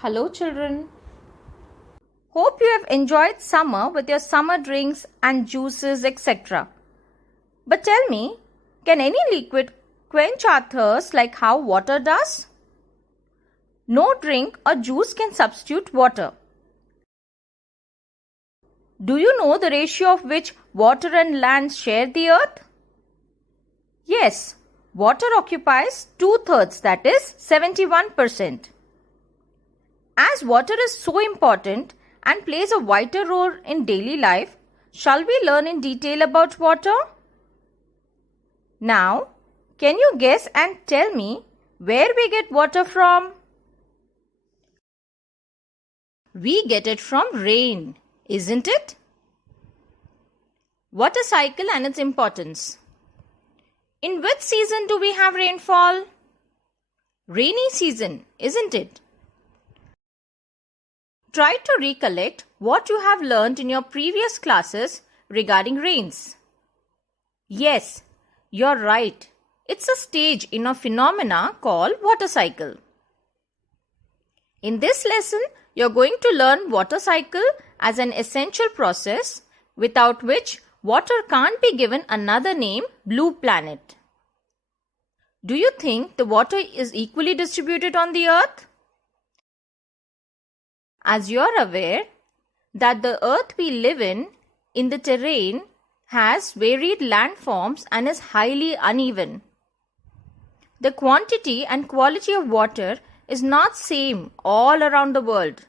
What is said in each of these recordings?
Hello children. Hope you have enjoyed summer with your summer drinks and juices etc. But tell me, can any liquid quench our thirst like how water does? No drink or juice can substitute water. Do you know the ratio of which water and land share the earth? Yes, water occupies 2/3, that is 71%. As water is so important and plays a vital role in daily life, shall we learn in detail about water? Now, can you guess and tell me where we get water from? We get it from rain, isn't it? Water cycle and its importance. In which season do we have rainfall? Rainy season, isn't it? Try to recollect what you have learned in your previous classes regarding rains. Yes, you're right. It's a stage in a phenomena called water cycle. In this lesson, you're going to learn water cycle as an essential process without which water can't be given another name, blue planet. Do you think the water is equally distributed on the earth? As you are aware that the earth we live in the terrain, has varied landforms and is highly uneven. The quantity and quality of water is not same all around the world.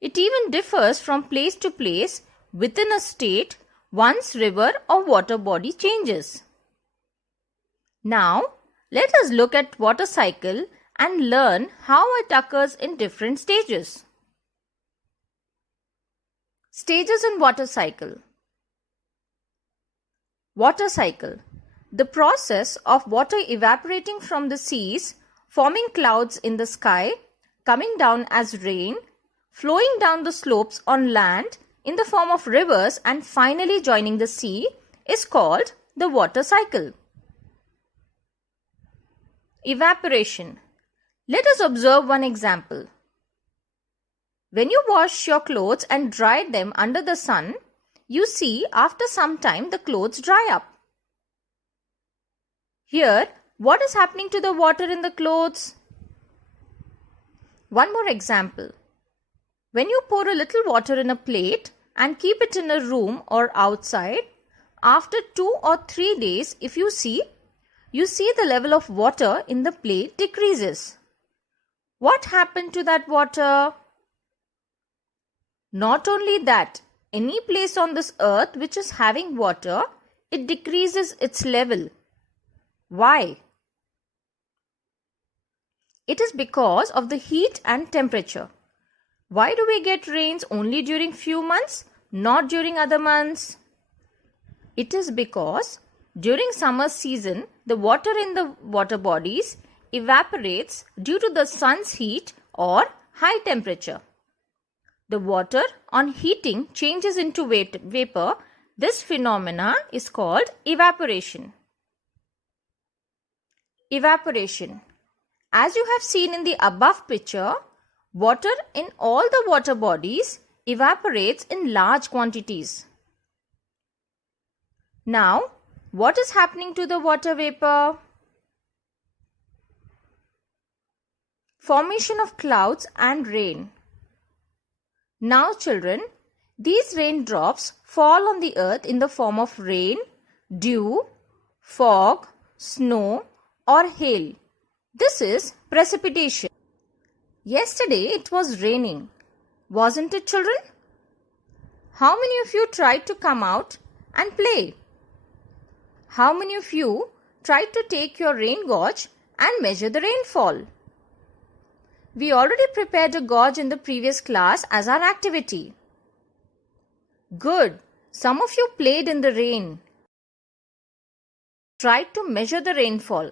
It even differs from place to place within a state once river or water body changes. Now, let us look at water cycle and learn how it occurs in different stages. Stages in water cycle. Water cycle. The process of water evaporating from the seas, forming clouds in the sky, coming down as rain, flowing down the slopes on land in the form of rivers and finally joining the sea is called the water cycle. Evaporation. Let us observe one example. When you wash your clothes and dry them under the sun, you see after some time the clothes dry up. Here, what is happening to the water in the clothes? One more example. When you pour a little water in a plate and keep it in a room or outside, after 2 or 3 days, if you see the level of water in the plate decreases. What happened to that water? Not only that, any place on this earth which is having water, it decreases its level. Why? It is because of the heat and temperature. Why do we get rains only during few months, not during other months? It is because during summer season, the water in the water bodies evaporates due to the sun's heat or high temperature. The water on heating changes into vapor. This phenomena is called evaporation. Evaporation. As you have seen in the above picture, water in all the water bodies evaporates in large quantities. Now, what is happening to the water vapor? Formation of clouds and rain. Now children, these raindrops fall on the earth in the form of rain, dew, fog, snow or hail. This is precipitation. Yesterday it was raining, wasn't it children? How many of you tried to come out and play? How many of you tried to take your rain gauge and measure the rainfall? We already prepared a gauge in the previous class as our activity. Good. Some of you played in the rain. Tried to measure the rainfall.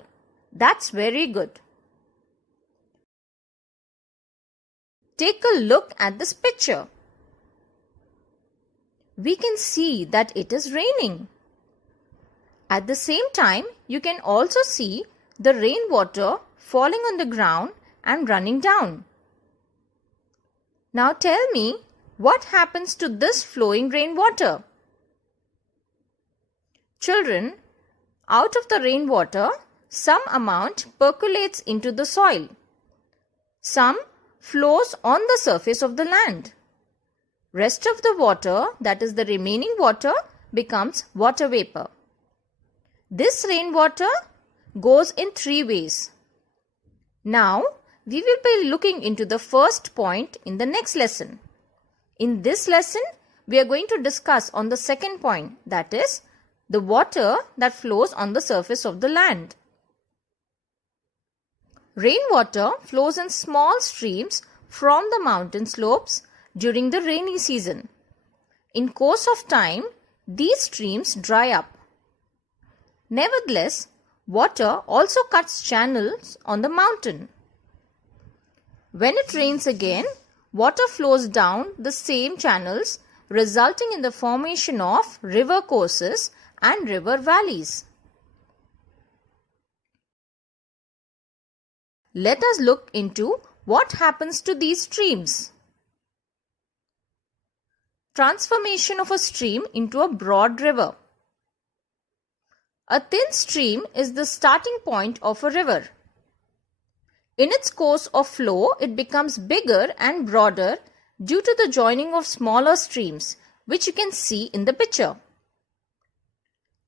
That's very good. Take a look at this picture. We can see that it is raining. At the same time, you can also see the rainwater falling on the ground and running down. Now tell me, what happens to this flowing rainwater? Children, out of the rainwater, some amount percolates into the soil. Some flows on the surface of the land. Rest of the water, that is the remaining water, becomes water vapor. This rainwater goes in three ways. Now, we will be looking into the first point in the next lesson. In this lesson, we are going to discuss on the second point, that is, the water that flows on the surface of the land. Rainwater flows in small streams from the mountain slopes during the rainy season. In course of time, these streams dry up. Nevertheless, water also cuts channels on the mountain. When it rains again, water flows down the same channels, resulting in the formation of river courses and river valleys. Let us look into what happens to these streams. Transformation of a stream into a broad river. A thin stream is the starting point of a river. In its course of flow, it becomes bigger and broader due to the joining of smaller streams, which you can see in the picture.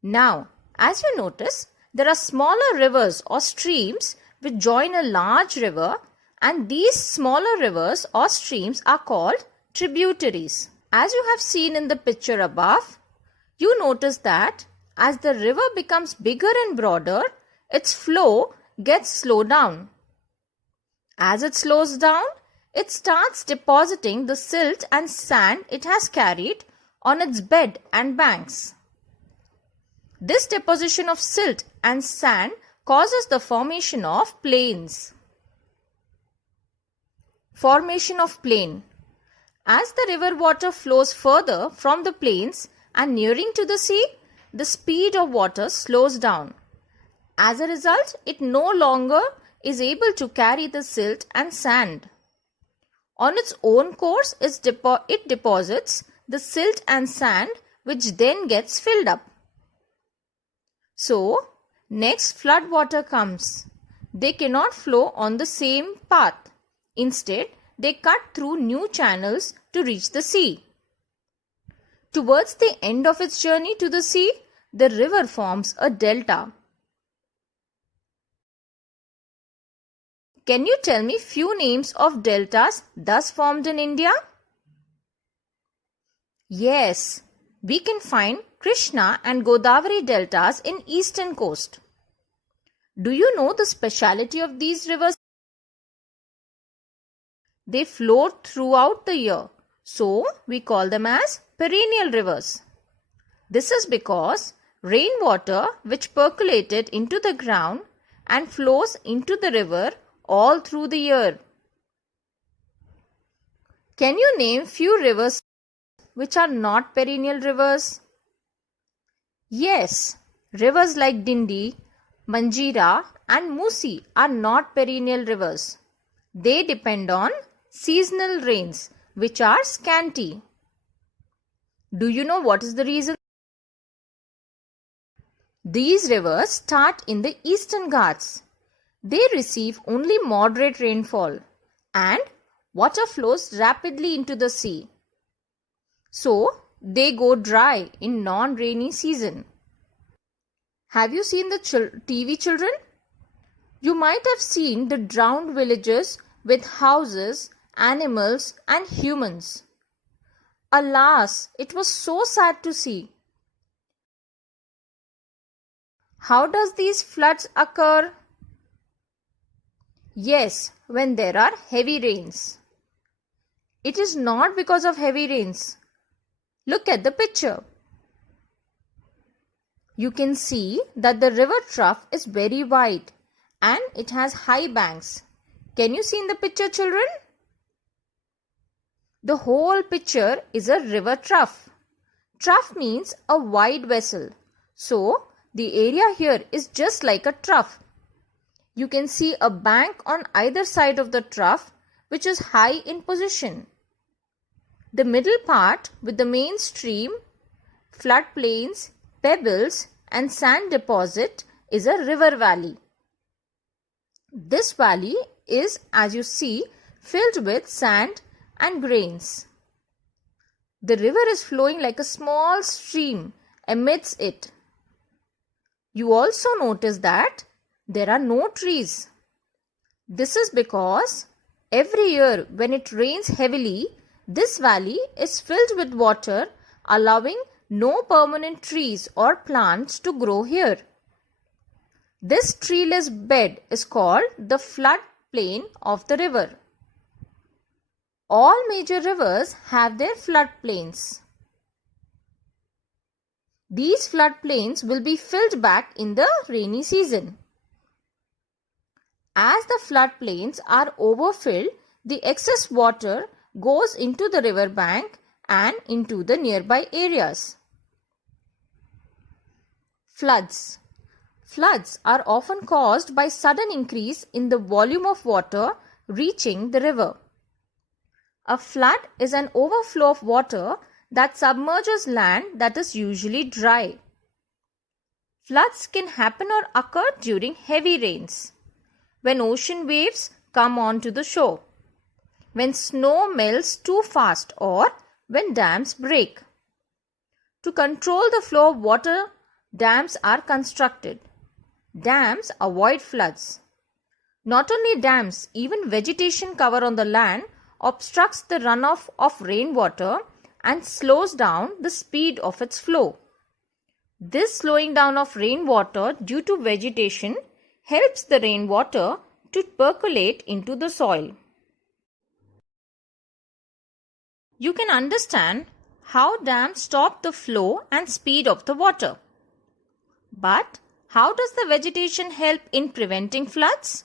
Now, as you notice, there are smaller rivers or streams which join a large river, and these smaller rivers or streams are called tributaries. As you have seen in the picture above, you notice that as the river becomes bigger and broader, its flow gets slowed down. As it slows down, it starts depositing the silt and sand it has carried on its bed and banks. This deposition of silt and sand causes the formation of plains. Formation of plain. As the river water flows further from the plains and nearing to the sea, the speed of water slows down. As a result, it no longer is able to carry the silt and sand. On its own course, it deposits the silt and sand, which then gets filled up. So, next flood water comes. They cannot flow on the same path. Instead, they cut through new channels to reach the sea. Towards the end of its journey to the sea, the river forms a delta. Can you tell me few names of deltas thus formed in India? Yes, we can find Krishna and Godavari deltas in eastern coast. Do you know the speciality of these rivers? They flow throughout the year, so we call them as perennial rivers. This is because rainwater which percolated into the ground and flows into the river all through the year. Can you name few rivers which are not perennial rivers? Yes, rivers like Dindi, Manjira and Musi are not perennial rivers. They depend on seasonal rains, which are scanty. Do you know what is the reason? These rivers start in the Eastern Ghats. They receive only moderate rainfall and water flows rapidly into the sea. So, they go dry in non-rainy season. Have you seen the TV, children? You might have seen the drowned villages with houses, animals and humans. Alas, it was so sad to see. How does these floods occur? Yes, when there are heavy rains. It is not because of heavy rains. Look at the picture. You can see that the river trough is very wide and it has high banks. Can you see in the picture, children? The whole picture is a river trough. Trough means a wide vessel. So, the area here is just like a trough. You can see a bank on either side of the trough which is high in position. The middle part with the main stream, floodplains, pebbles and sand deposit is a river valley. This valley is, as you see, filled with sand and grains. The river is flowing like a small stream amidst it. You also notice that there are no trees. This is because every year when it rains heavily, this valley is filled with water, allowing no permanent trees or plants to grow here. This treeless bed is called the flood plain of the river. All major rivers have their floodplains. These floodplains will be filled back in the rainy season. As the floodplains are overfilled, the excess water goes into the river bank and into the nearby areas. Floods. Floods are often caused by sudden increase in the volume of water reaching the river. A flood is an overflow of water that submerges land that is usually dry. Floods can happen or occur during heavy rains, when ocean waves come onto the shore, when snow melts too fast, or when dams break. To control the flow of water, dams are constructed. Dams avoid floods. Not only dams, even vegetation cover on the land obstructs the runoff of rainwater and slows down the speed of its flow. This slowing down of rainwater due to vegetation helps the rainwater to percolate into the soil. You can understand how dams stop the flow and speed of the water. But how does the vegetation help in preventing floods?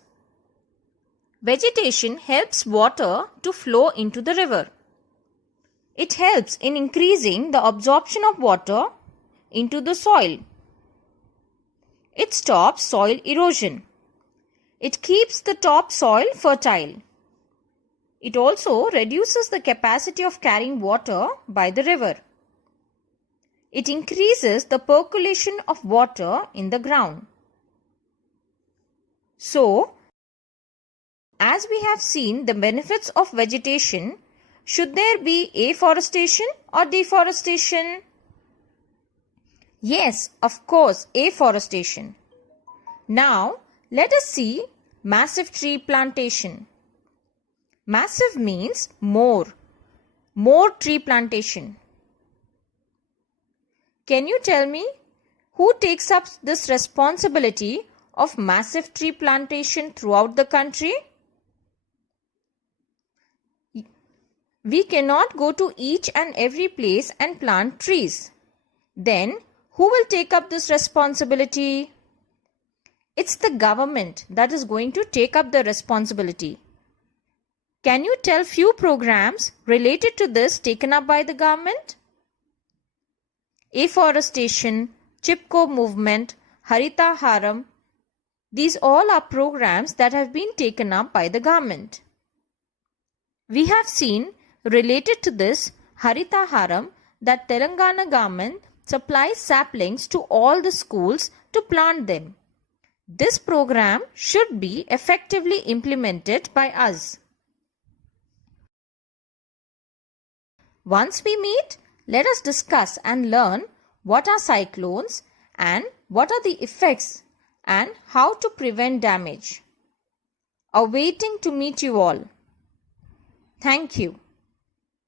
Vegetation helps water to flow into the river. It helps in increasing the absorption of water into the soil. It stops soil erosion. It keeps the topsoil fertile. It also reduces the capacity of carrying water by the river. It increases the percolation of water in the ground. So, as we have seen the benefits of vegetation, should there be afforestation or deforestation? Yes, of course, afforestation. Now, let us see massive tree plantation. Massive means more tree plantation. Can you tell me who takes up this responsibility of massive tree plantation throughout the country? We cannot go to each and every place and plant trees. Then, who will take up this responsibility? It's the government that is going to take up the responsibility. Can you tell few programs related to this taken up by the government? Afforestation, Chipko movement, Harita Haram, these all are programs that have been taken up by the government. We have seen related to this Harita Haram that Telangana government supplies saplings to all the schools to plant them. This program should be effectively implemented by us. Once we meet, let us discuss and learn what are cyclones and what are the effects and how to prevent damage. Awaiting to meet you all. Thank you.